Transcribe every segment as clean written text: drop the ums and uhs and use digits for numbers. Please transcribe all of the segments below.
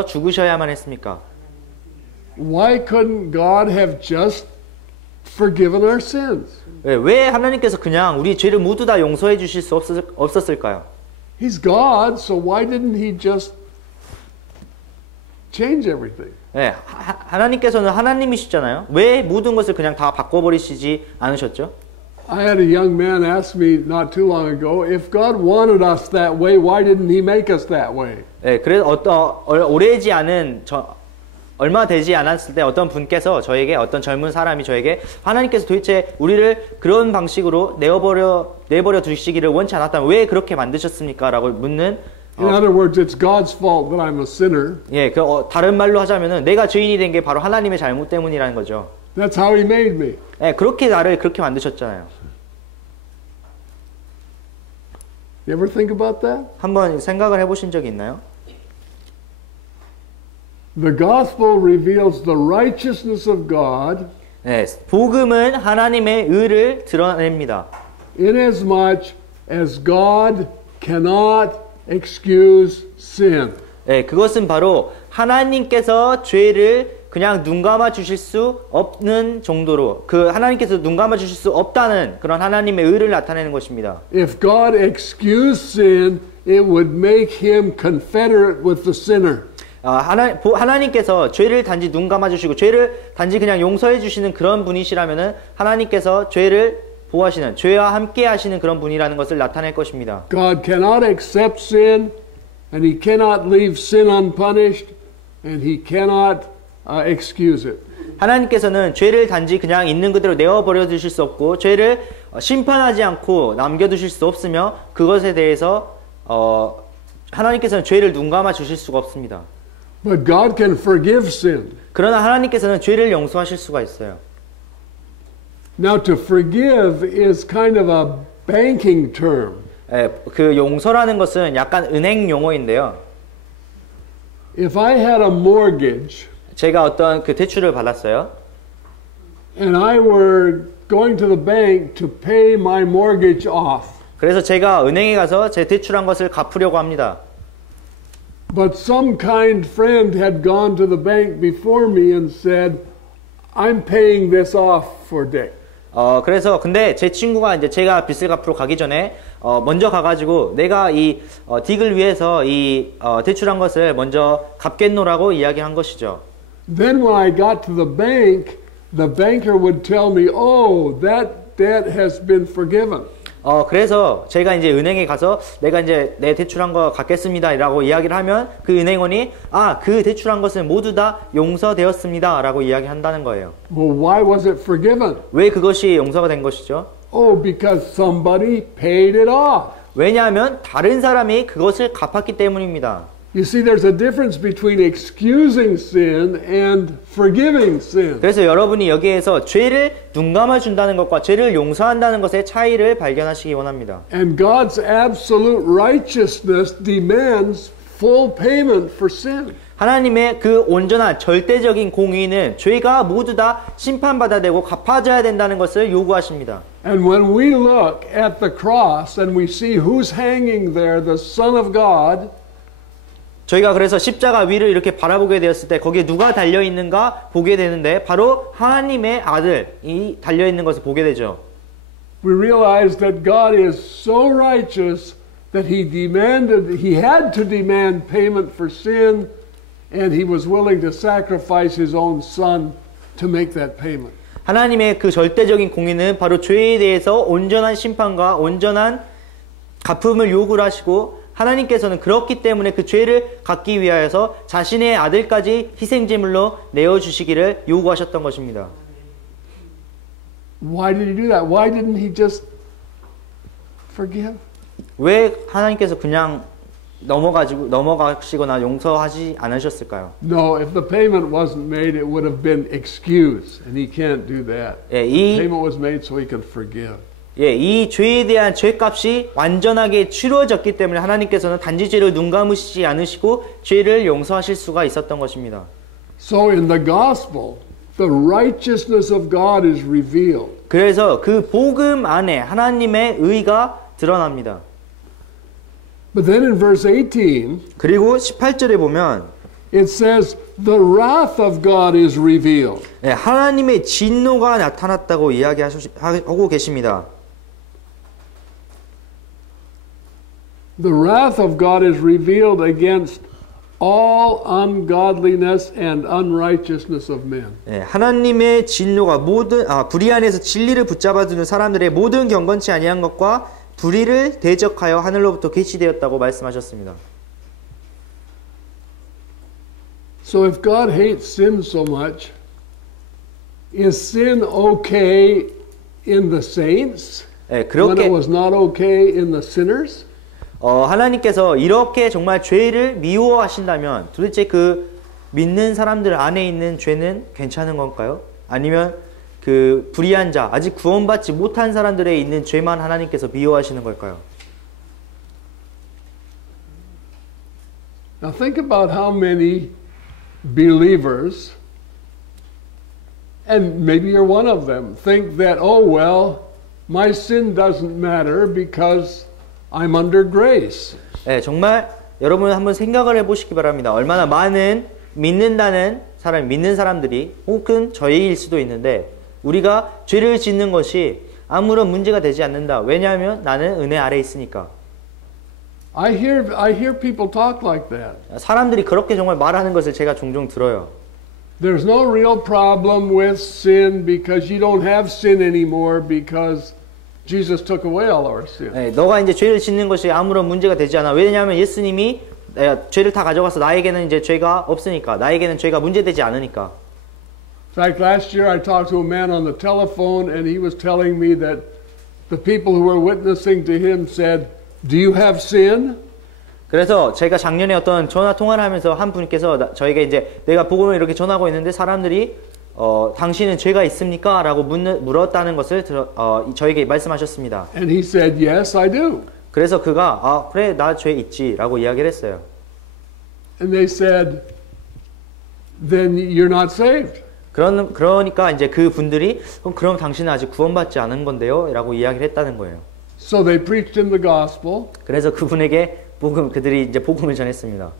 죽으셔야만 했습니까? Why couldn't God have just forgiven our sins? 왜 하나님께서 그냥 우리 죄를 모두 다 용서해 주실 수 없었을까요? He's God, so why didn't He just change everything? 네, 하나님께서는 하나님이시잖아요. 왜 모든 것을 그냥 다 바꿔버리시지 않으셨죠? I had a young man ask me not too long ago, if God wanted us that way, why didn't He make us that way? 네, 그래서 오래지 않은 얼마 되지 않았을 때 어떤 분께서 저에게 어떤 젊은 사람이 저에게 하나님께서 도대체 우리를 그런 방식으로 내버려 두시기를 원치 않았다면 왜 그렇게 만드셨습니까? 라고 묻는 In other words, it's God's fault that I'm a sinner. 예, 다른 말로 하자면은 내가 죄인이 된 게 바로 하나님의 잘못 때문이라는 거죠. That's how He made me. 예, 그렇게 나를 그렇게 만드셨잖아요. You ever think about that? 한번 생각을 해보신 적이 있나요? The gospel reveals the righteousness of God. 네, 복음은 하나님의 의를 드러냅니다. Inasmuch as God cannot excuse sin. 네, 그것은 바로 하나님께서 죄를 그냥 눈 감아 주실 수 없는 정도로 하나님께서 눈 감아 주실 수 없다는 그런 하나님의 의를 나타내는 것입니다. If God excused sin, it would make him confederate with the sinner. 하나님께서 죄를 단지 눈 감아 주시고 죄를 단지 그냥 용서해 주시는 그런 분이시라면은 하나님께서 죄를 보호하시는 죄와 함께 하시는 그런 분이라는 것을 나타낼 것입니다. God cannot accept sin and he cannot leave sin unpunished and he cannot excuse it. 하나님께서는 죄를 단지 그냥 있는 그대로 내어버려 두실 수 없고 죄를 심판하지 않고 남겨두실 수 없으며 그것에 대해서 하나님께서는 죄를 눈 감아 주실 수가 없습니다. But God can forgive sin. 그러나 하나님께서는 죄를 용서하실 수가 있어요. Now to forgive is kind of a banking term. 그 용서라는 것은 약간 은행 용어인데요. If I had a mortgage 제가 어떤 그 대출을 받았어요. and I were going to the bank to pay my mortgage off. 그래서 제가 은행에 가서 제 대출한 것을 갚으려고 합니다. But some kind friend had gone to the bank before me and said, I'm paying this off for Dick. 그래서 근데 제 친구가 이제 제가 빚을 갚으러 가기 전에 먼저 가가지고 내가 이 딕을 위해서 이 대출한 것을 먼저 갚겠노라고 이야기한 것이죠. Then when I got to the banker would tell me, oh, that debt has been forgiven. 그래서 제가 이제 은행에 가서 내가 이제 내 대출한 거 갚겠습니다 라고 이야기를 하면 그 은행원이 그 대출한 것은 모두 다 용서되었습니다 라고 이야기한다는 거예요. Well, why was it forgiven? 왜 그것이 용서가 된 것이죠? Oh, because somebody paid it off. 왜냐하면 다른 사람이 그것을 갚았기 때문입니다. You see, there's a difference between excusing sin and forgiving sin. 그래서 여러분이 여기에서 죄를 눈 감아 준다는 것과 죄를 용서한다는 것의 차이를 발견하시기 원합니다. And God's absolute righteousness demands full payment for sin. 하나님의 그 온전한 절대적인 공의는 죄가 모두 다 심판받아야 되고 갚아져야 된다는 것을 요구하십니다. And when we look at the cross and we see who's hanging there, the Son of God, 저희가 그래서 십자가 위를 이렇게 바라보게 되었을 때 거기에 누가 달려있는가 보게 되는데 바로 하나님의 아들이 달려있는 것을 보게 되죠. we realize that God is so righteous that he had to demand payment for sin, and he was willing to sacrifice his own son to make that payment. 하나님의 그 절대적인 공의는 바로 죄에 대해서 온전한 심판과 온전한 갚음을 요구를 하시고 하나님께서는 그렇기 때문에 그 죄를 갚기 위하여서 자신의 아들까지 희생제물로 내어주시기를 요구하셨던 것입니다. Why did he do that? Why didn't he just forgive? 왜 하나님께서 그냥 넘어가시거나 용서하지 않으셨을까요? No, if the payment wasn't made, it would have been excused, and he can't do that. 예, The payment was made so he could forgive. 이 죄에 대한 죄값이 완전하게 치루어졌기 때문에 하나님께서는 단지 죄를 눈 감으시지 않으시고 죄를 용서하실 수가 있었던 것입니다. So in the gospel, the righteousness of God is revealed. 그래서 그 복음 안에 하나님의 의가 드러납니다. But then in verse 18, 그리고 18절에 보면 it says the wrath of God is revealed. 네, 하나님의 진노가 나타났다고 이야기하고 계십니다. The wrath of God is revealed against all ungodliness and unrighteousness of men. 네, 하나님의 진노가 불의안에서 진리를 붙잡아두는 사람들의 모든 경건치 아니한 것과 불의를 대적하여 하늘로부터 계시되었다고 말씀하셨습니다. So if God hates sin so much, is sin okay in the saints 네, when 그렇게 it was not okay in the sinners? 하나님께서 이렇게 정말 죄를 미워하신다면 도대체 그 믿는 사람들 안에 있는 죄는 괜찮은 건가요? 아니면 그 불의한 자, 아직 구원받지 못한 사람들에 있는 죄만 하나님께서 미워하시는 걸까요? Now think about how many believers, and maybe you're one of them, think that, oh well, my sin doesn't matter because I'm under grace. 네, 정말 여러분 한번 생각을 해보시기 바랍니다. 얼마나 많은 믿는 사람들이 혹은 저희일 수도 있는데 우리가 죄를 짓는 것이 아무런 문제가 되지 않는다. 왜냐하면 나는 은혜 아래 있으니까. I hear people talk like that. 사람들이 그렇게 정말 말하는 것을 제가 종종 들어요. There's no real problem with sin because you don't have sin anymore because Jesus took away all our sin. 네, 너가 이제 죄를 짓는 것이 아무런 문제가 되지 않아. 왜냐하면 예수님이 죄를 다 가져가서 나에게는 이제 죄가 없으니까, 나에게는 죄가 문제되지 않으니까. In fact, last year I talked to a man on the telephone and he was telling me that the people who were witnessing to him said, "Do you have sin?" 그래서 제가 작년에 어떤 전화 통화를 하면서 한 분께서 저에게 이제 내가 복음을 이렇게 전하고 있는데 사람들이 당신은 죄가 있습니까? 라고 물었다는 것을 저에게 말씀하셨습니다. And he said, "Yes, I do." 그래서 그가 그래 나 죄 있지 라고 이야기를 했어요. And they said, "Then you're not saved." 그러니까 이제 그 분들이 그럼 당신은 아직 구원받지 않은 건데요? 라고 이야기를 했다는 거예요. So they preached him the gospel. 그래서 그분에게 그들이 이제 복음을 전했습니다.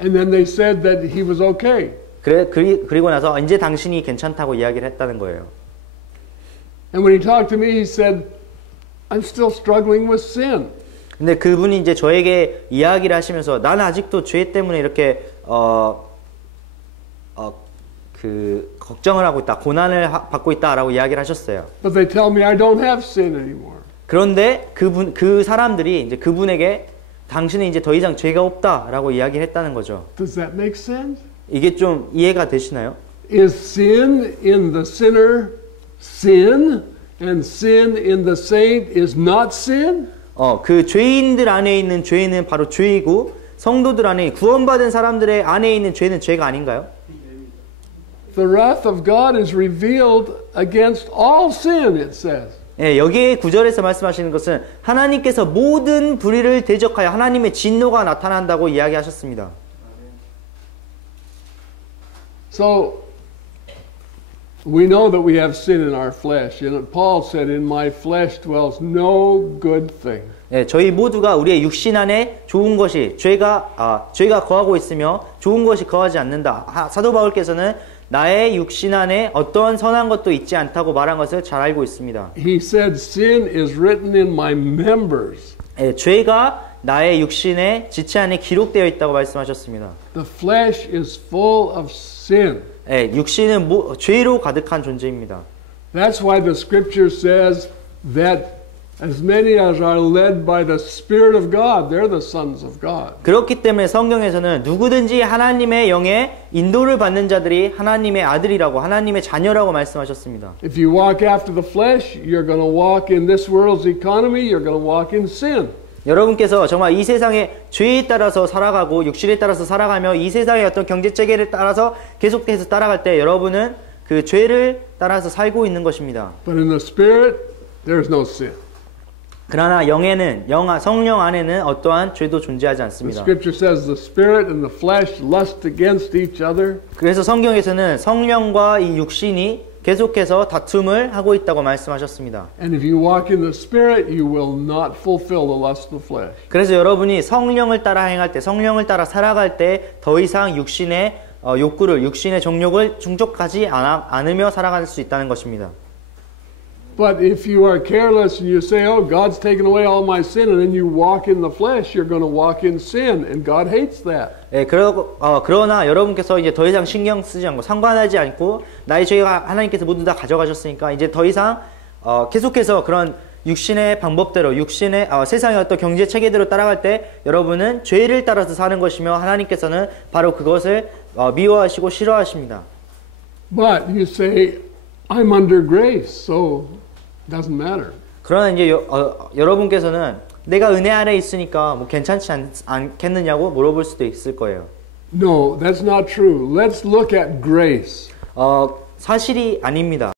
And then they said that he was okay. 그리고 나서 이제 당신이 괜찮다고 이야기를 했다는 거예요. And when he talked to me, he said, "I'm still struggling with sin." 근데 그분이 이제 저에게 이야기를 하시면서 나는 아직도 죄 때문에 이렇게 걱정을 하고 있다, 고난을 받고 있다라고 이야기를 하셨어요. But they tell me I don't have sin anymore. 그런데 그 사람들이 이제 그분에게 당신은 이제 더 이상 죄가 없다라고 이야기를 했다는 거죠. Does that make sense? 이게 좀 이해가 되시나요? Is sin in the sinner sin, and sin in the saint is not sin? 그 죄인들 안에 있는 죄는 바로 죄이고 성도들 안에 구원받은 사람들의 안에 있는 죄는 죄가 아닌가요? The wrath of God is revealed against all sin, it says. 예, 여기에 구절에서 말씀하시는 것은 하나님께서 모든 불의를 대적하여 하나님의 진노가 나타난다고 이야기하셨습니다. So we know that we have sin in our flesh. And Paul said, "In my flesh dwells no good thing." 예, 저희 모두가 우리의 육신 안에 좋은 것이 죄가 거하고 있으며 좋은 것이 거하지 않는다. 사도 바울께서는 나의 육신 안에 어떠한 선한 것도 있지 않다고 말한 것을 잘 알고 있습니다. He said, "Sin is written in my members." 예, 죄가 나의 육신의 지체 안에 기록되어 있다고 말씀하셨습니다. The flesh is full of sin. 예, 육신은 죄로 가득한 존재입니다. That's why the scripture says that as many as are led by the Spirit of God, they're the sons of God. 그렇기 때문에 성경에서는 누구든지 하나님의 영에 인도를 받는 자들이 하나님의 아들이라고 하나님의 자녀라고 말씀하셨습니다. If you walk after the flesh, you're going to walk in this world's economy, you're going to walk in sin. 여러분께서 정말 이 세상의 죄에 따라서 살아가고 육신에 따라서 살아가며 이 세상의 어떤 경제 체계를 따라서 계속해서 따라갈 때 여러분은 그 죄를 따라서 살고 있는 것입니다. But in the Spirit, there's no sin. 그러나 성령 안에는 어떠한 죄도 존재하지 The 않습니다. scripture says the Spirit and the flesh lust against each other. 그래서 성경에서는 성령과 이 육신이 계속해서 다툼을 하고 있다고 말씀하셨습니다. And if you walk in the Spirit, you will not fulfill the lust of the flesh. 그래서 여러분이 성령을 따라 행할 때, 성령을 따라 살아갈 때 더 이상 육신의 욕구를, 육신의 정욕을 충족하지 않으며 살아갈 수 있다는 것입니다. But if you are careless and you say, oh, God's taken away all my sin, and then you walk in the flesh, you're going to walk in sin, and God hates that. 예, 그러나 여러분께서 이제 더 이상 신경 쓰지 않고 상관하지 않고 나의 죄가 하나님께서 모두 다 가져가셨으니까 이제 더 이상 계속해서 그런 육신의 방법대로 육신의 세상의 어떤 경제 체계대로 따라갈 때 여러분은 죄를 따라서 사는 것이며 하나님께서는 바로 그것을 미워하시고 싫어하십니다. But you say, I'm under grace, so it doesn't matter. 그러나 이제 여러분께서는 내가 은혜 아래 있으니까 뭐 괜찮지 않겠느냐고 물어볼 수도 있을 거예요. No, that's not true. Let's look at grace. 사실이 아닙니다.